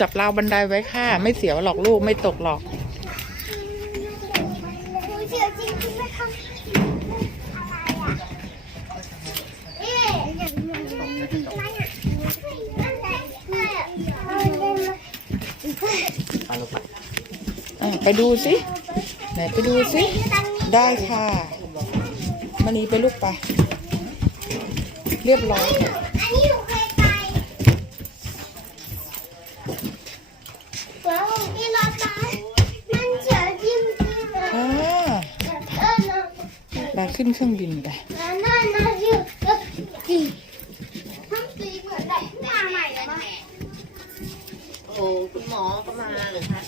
จับราวบันไดไว้ค่ะไม่เสียวหรอกลูกไม่ตกหรอกไปดูสิไหนไปดูสิได้ค่ะมานีไปลูกไปเรียบร้อยไปขึ้นเครื่องบินไปโอ้คุณหมอก็มาเหรอคะ